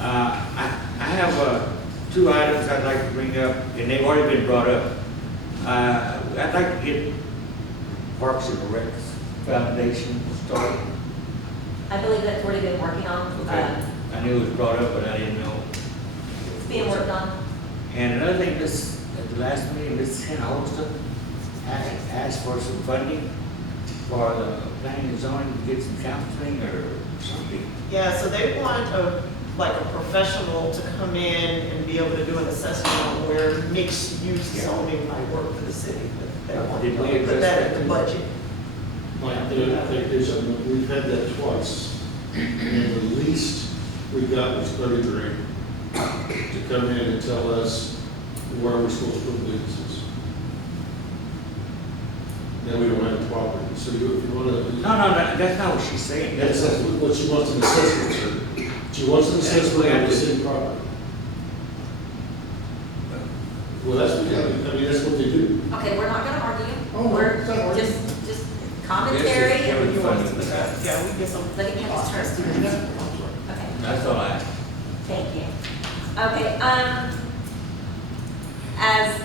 I have two items I'd like to bring up, and they've already been brought up. I'd like to get Parks and Rec Foundation started. I believe that's already been working on. Okay. I knew it was brought up, but I didn't know. It's being worked on. And another thing, this, at the last meeting, Ms. Hinojosa asked for some funding for the planning and zoning to get some counseling or something. Yeah, so they want like a professional to come in and be able to do an assessment on where mixed use Yeah. zoning might work for the city. But they want Did we to put address that that in too? the budget. Like, we've had that twice, and the least we got was 30 grand to come in and tell us where we're supposed to put businesses. Now we don't have a property, so if you want to. No, that's not what she's saying. That's what she wants an assessment, sir. She wants an assessment of the city property. Well, that's what, I mean, that's what they do. Okay, we're not gonna argue. Oh, no, We're it's not arguing. just commentary. Yes, yes, and yes. Funny. Yeah, we get some. Let me have this turn. Okay, That's all I have. thank you. Okay, as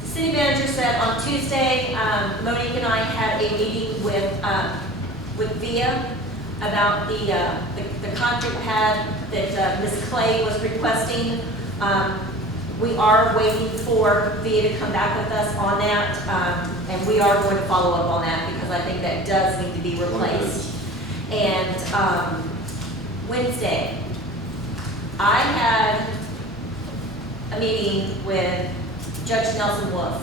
the city manager said on Tuesday, Monique and I had a meeting with VIA about the concrete pad that Ms. Clay was requesting. We are waiting for VIA to come back with us on that, and we are going to follow up on that because I think that does need to be replaced. And Wednesday, I had a meeting with Judge Nelson Wolf.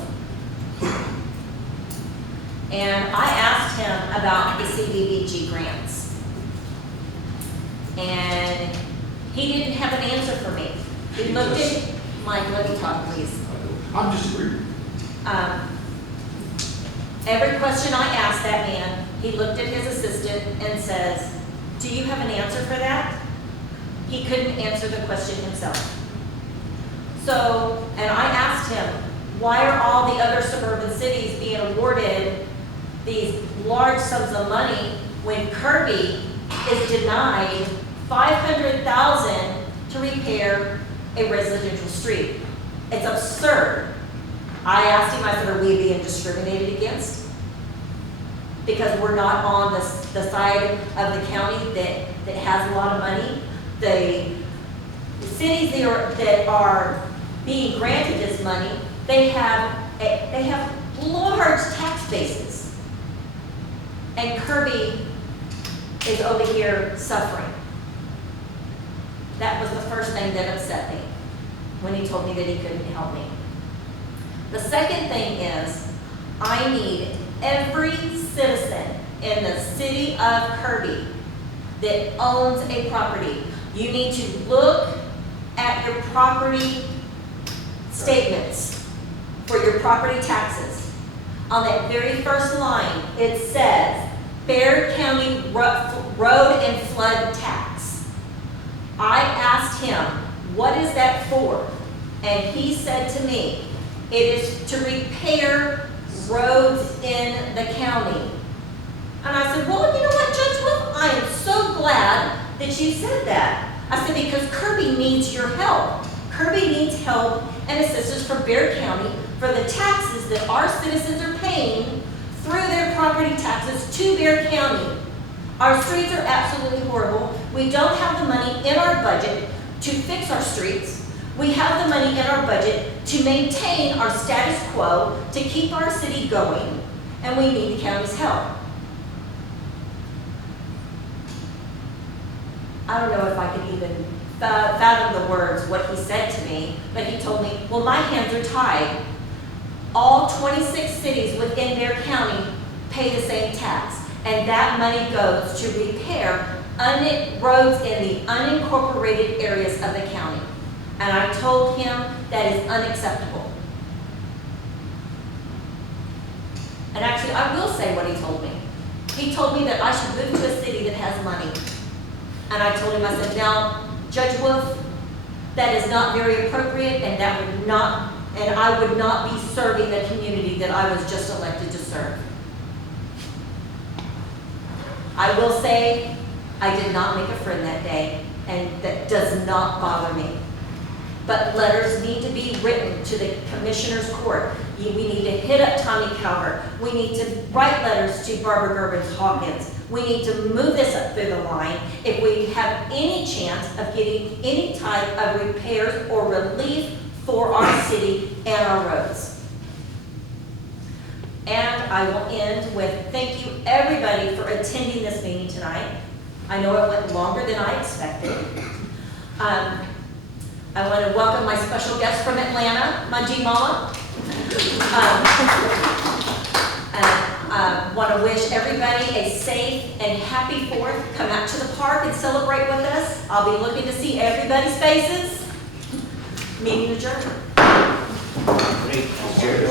And I asked him about the CDBG grants. And he didn't have an answer for me. He looked at, Mike, let me talk, please. I'm just agreeing. Every question I asked that man, he looked at his assistant and says, "Do you have an answer for that?" He couldn't answer the question himself. So, and I asked him, why are all the other suburban cities being awarded these large sums of money when Kirby is denied $500,000 to repair a residential street? It's absurd. I asked him, I said, are we being discriminated against? Because we're not on the side of the county that has a lot of money. The cities that are being granted this money, they have large tax bases. And Kirby is over here suffering. That was the first thing that upset me when he told me that he couldn't help me. The second thing is, I need every citizen in the city of Kirby that owns a property. You need to look at your property statements for your property taxes. On that very first line, it says, Bear County Road and Flood Tax. I asked him, what is that for? And he said to me, it is to repair roads in the county. And I said, well, you know what, Judge Wolf, I am so glad that you said that. I said, because Kirby needs your help. Kirby needs help and assistance from Bear County for the taxes that our citizens are paying through their property taxes to Bear County. Our streets are absolutely horrible. We don't have the money in our budget to fix our streets. We have the money in our budget to maintain our status quo, to keep our city going, and we need the county's help. I don't know if I could even fathom the words, what he said to me, but he told me, well, my hands are tied. All 26 cities within Bear County pay the same tax, and that money goes to repair roads in the unincorporated areas of the county. And I told him that is unacceptable. And actually, I will say what he told me. He told me that I should move to a city that has money. And I told him, I said, now, Judge Wolf, that is not very appropriate, and I would not be serving the community that I was just elected to serve. I will say, I did not make a friend that day. and that does not bother me. But letters need to be written to the Commissioner's Court. We need to hit up Tommy Calvert. We need to write letters to Barbara Gerbins Hawkins. We need to move this up through the line if we have any chance of getting any type of repairs or relief for our city and our roads. And I will end with thank you everybody for attending this meeting tonight. I know it went longer than I expected. I want to welcome my special guest from Atlanta, my G-Mama. Want to wish everybody a safe and happy 4th. Come out to the park and celebrate with us. I'll be looking to see everybody's faces. Meeting adjourned. Great. Jerry.